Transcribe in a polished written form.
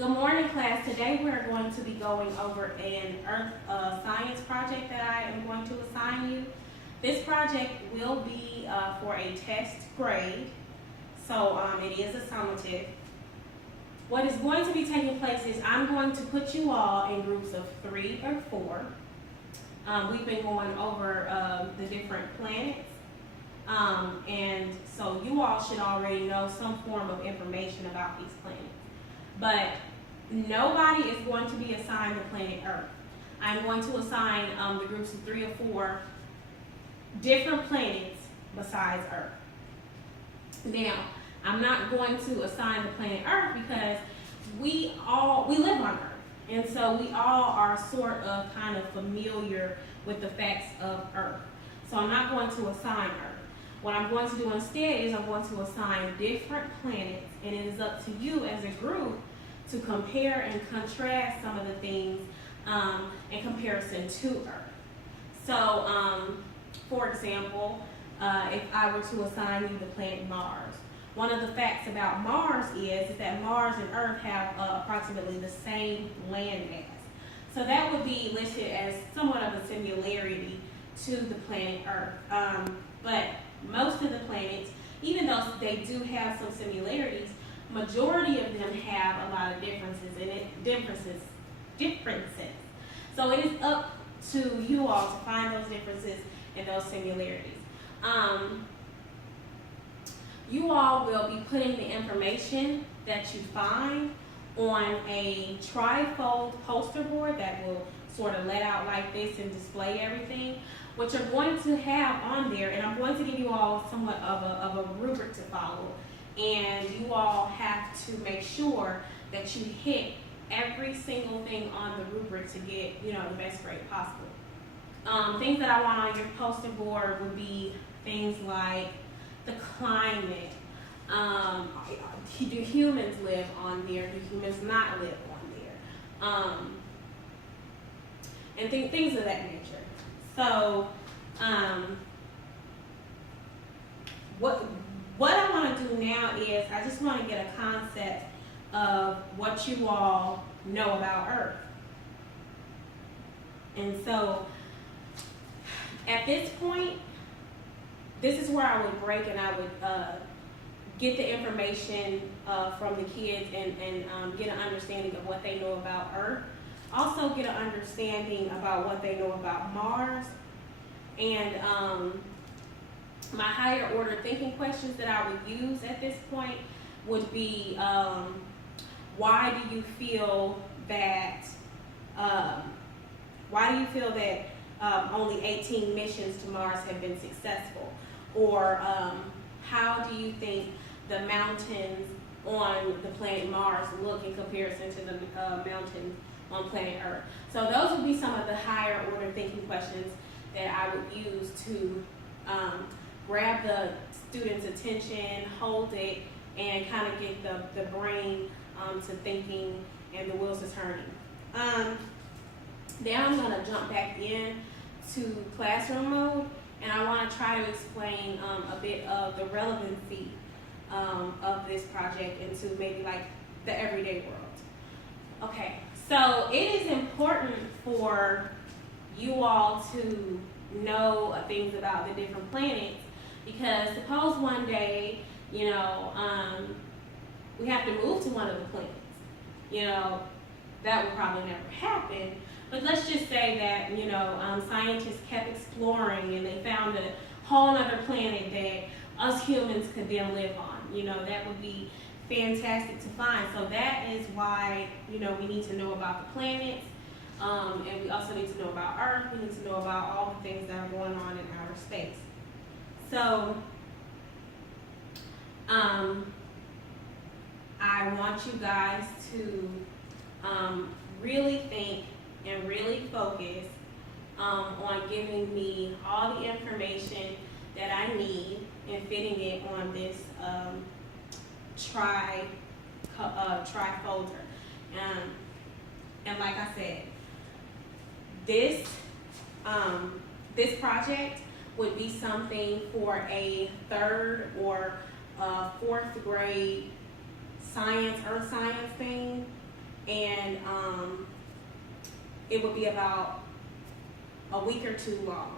Good morning, class. Today we're going to be going over an Earth science project that I am going to assign you. This project will be for a test grade, so it is a summative. What is going to be taking place is I'm going to put you all in groups of 3 or 4. We've been going over the different planets, and so you all should already know some form of information about these planets. But nobody is going to be assigned the planet Earth. I'm going to assign the groups of 3 or 4 different planets besides Earth. Now, I'm not going to assign the planet Earth because we live on Earth. And so we all are sort of kind of familiar with the facts of Earth. So I'm not going to assign Earth. What I'm going to do instead is I'm going to assign different planets, and it is up to you as a group to compare and contrast some of the things in comparison to Earth. So, for example, if I were to assign you the planet Mars, one of the facts about Mars is that Mars and Earth have approximately the same land mass. So that would be listed as somewhat of a similarity to the planet Earth. But most of the planets, even though they do have some similarities, majority of them have a lot of differences. So it is up to you all to find those differences and those similarities. You all will be putting the information that you find on a trifold poster board that will sort of let out like this and display everything. What you're going to have on there, and I'm going to give you all somewhat of a rubric to follow, and you all have to make sure that you hit every single thing on the rubric to get, the best grade possible. Things that I want on your poster board would be things like the climate. Do humans live on there? Do humans not live on there? And things of that nature. So, what I want to do now is I just want to get a concept of what you all know about Earth. And so, at this point, this is where I would break and I would get the information from the kids and get an understanding of what they know about Earth. Also get an understanding about what they know about Mars. And my higher order thinking questions that I would use at this point would be, why do you feel that only 18 missions to Mars have been successful? Or how do you think the mountains on the planet Mars look in comparison to the mountains on planet Earth? So those would be some of the higher order thinking questions that I would use to grab the student's attention, hold it, and kind of get the brain to thinking and the wheels to turning. Now I'm going to jump back in to classroom mode, and I want to try to explain a bit of the relevancy of this project into maybe like the everyday world. Okay, so it is important for you all to know things about the different planets, because suppose one day, we have to move to one of the planets. That would probably never happen. But let's just say that, scientists kept exploring and they found a whole other planet that us humans could then live on. That would be fantastic to find. So that is why, we need to know about the planets. And we also need to know about Earth. We need to know about all the things that are going on in outer space. So, I want you guys to really think and really focus on giving me all the information that I need and fitting it on this trifolder. And like I said, this project would be something for a 3rd or 4th grade earth science thing. and it would be about a week or two long.